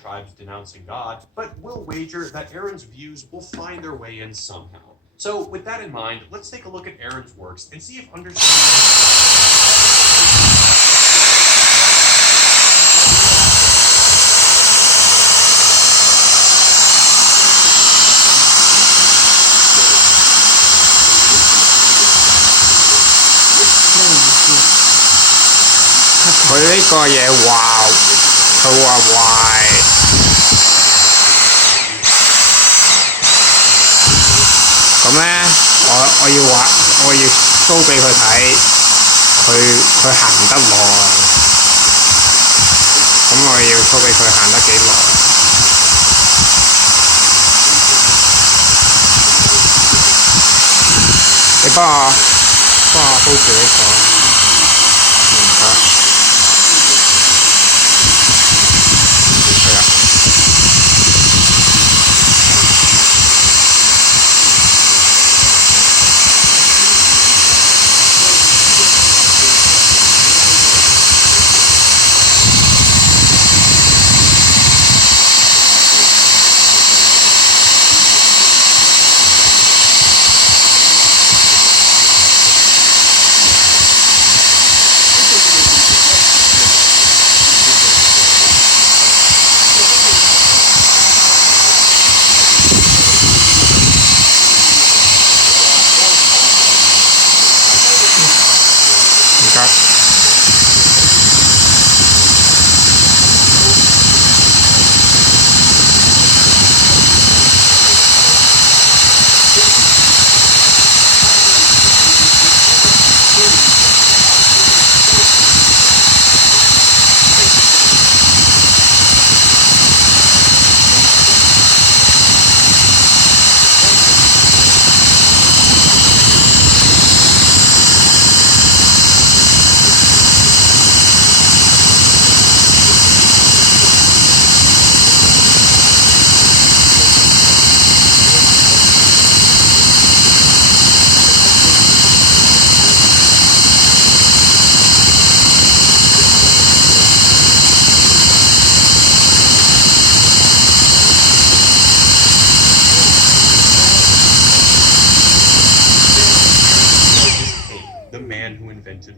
tribes denouncing God, but we'll wager that Aaron's views will find their way in somehow. So with that in mind, let's take a look at Aaron's works and see if understanding佢呢個嘢話佢話壞，咁咧我要 show 俾佢睇，佢行得耐，咁我要 show 俾佢行得幾耐。你幫我 hold 住呢個，唔該。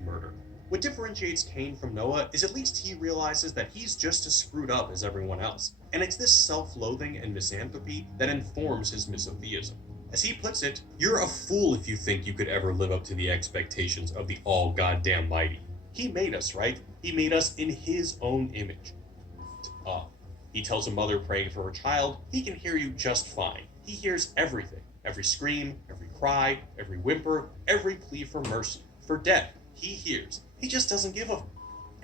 murder. What differentiates Cain from Noah is at least he realizes that he's just as screwed up as everyone else, and it's this self-loathing and misanthropy that informs his misotheism. As he puts it, you're a fool if you think you could ever live up to the expectations of the all-goddamn mighty. He made us, right? He made us in his own image. He tells a mother praying for her child, he can hear you just fine. He hears everything. Every scream, every cry, every whimper, every plea for mercy, for death. He hears. He just doesn't give a.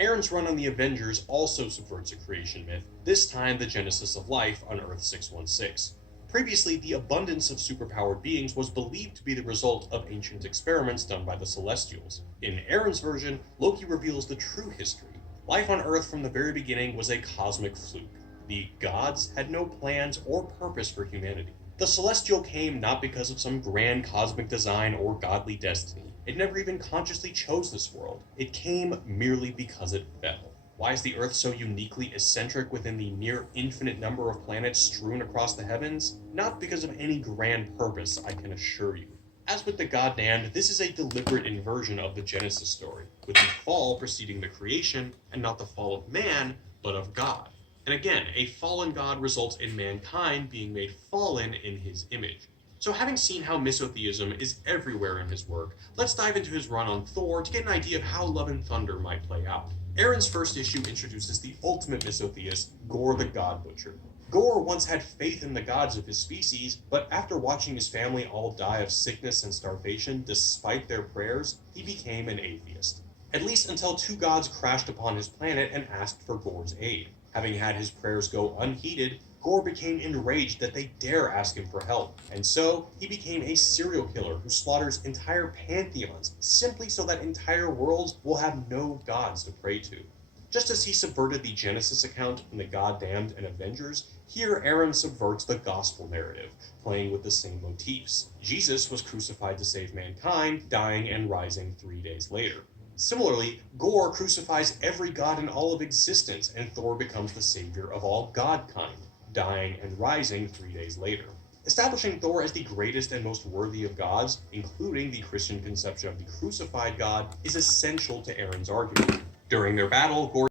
Aaron's run on the Avengers also subverts a creation myth, this time the genesis of life on Earth 616. Previously, the abundance of superpowered beings was believed to be the result of ancient experiments done by the Celestials. In Aaron's version, Loki reveals the true history. Life on Earth from the very beginning was a cosmic fluke. The gods had no plans or purpose for humanity. The Celestial came not because of some grand cosmic design or godly destiny. It never even consciously chose this world. It came merely because it fell. Why is the Earth so uniquely eccentric within the near infinite number of planets strewn across the heavens? Not because of any grand purpose, I can assure you. As with the goddamned, this is a deliberate inversion of the Genesis story, with the fall preceding the creation, and not the fall of man, but of God. And again, a fallen God results in mankind being made fallen in his image. So having seen how misotheism is everywhere in his work, let's dive into his run on Thor to get an idea of how Love and Thunder might play out. Aaron's first issue introduces the ultimate misotheist, Gorr the God Butcher. Gorr once had faith in the gods of his species, but after watching his family all die of sickness and starvation despite their prayers, he became an atheist. At least until two gods crashed upon his planet and asked for Gorr's aid. Having had his prayers go unheeded, Gorr became enraged that they dare ask him for help, and so he became a serial killer who slaughters entire pantheons simply so that entire worlds will have no gods to pray to. Just as he subverted the Genesis account in the Goddamned and Avengers, here Aaron subverts the gospel narrative, playing with the same motifs. Jesus was crucified to save mankind, dying and rising 3 days later. Similarly, Gore crucifies every god in all of existence, and Thor becomes the savior of all godkind, dying and rising 3 days later. Establishing Thor as the greatest and most worthy of gods, including the Christian conception of the crucified god, is essential to Aaron's argument. During their battle, Gore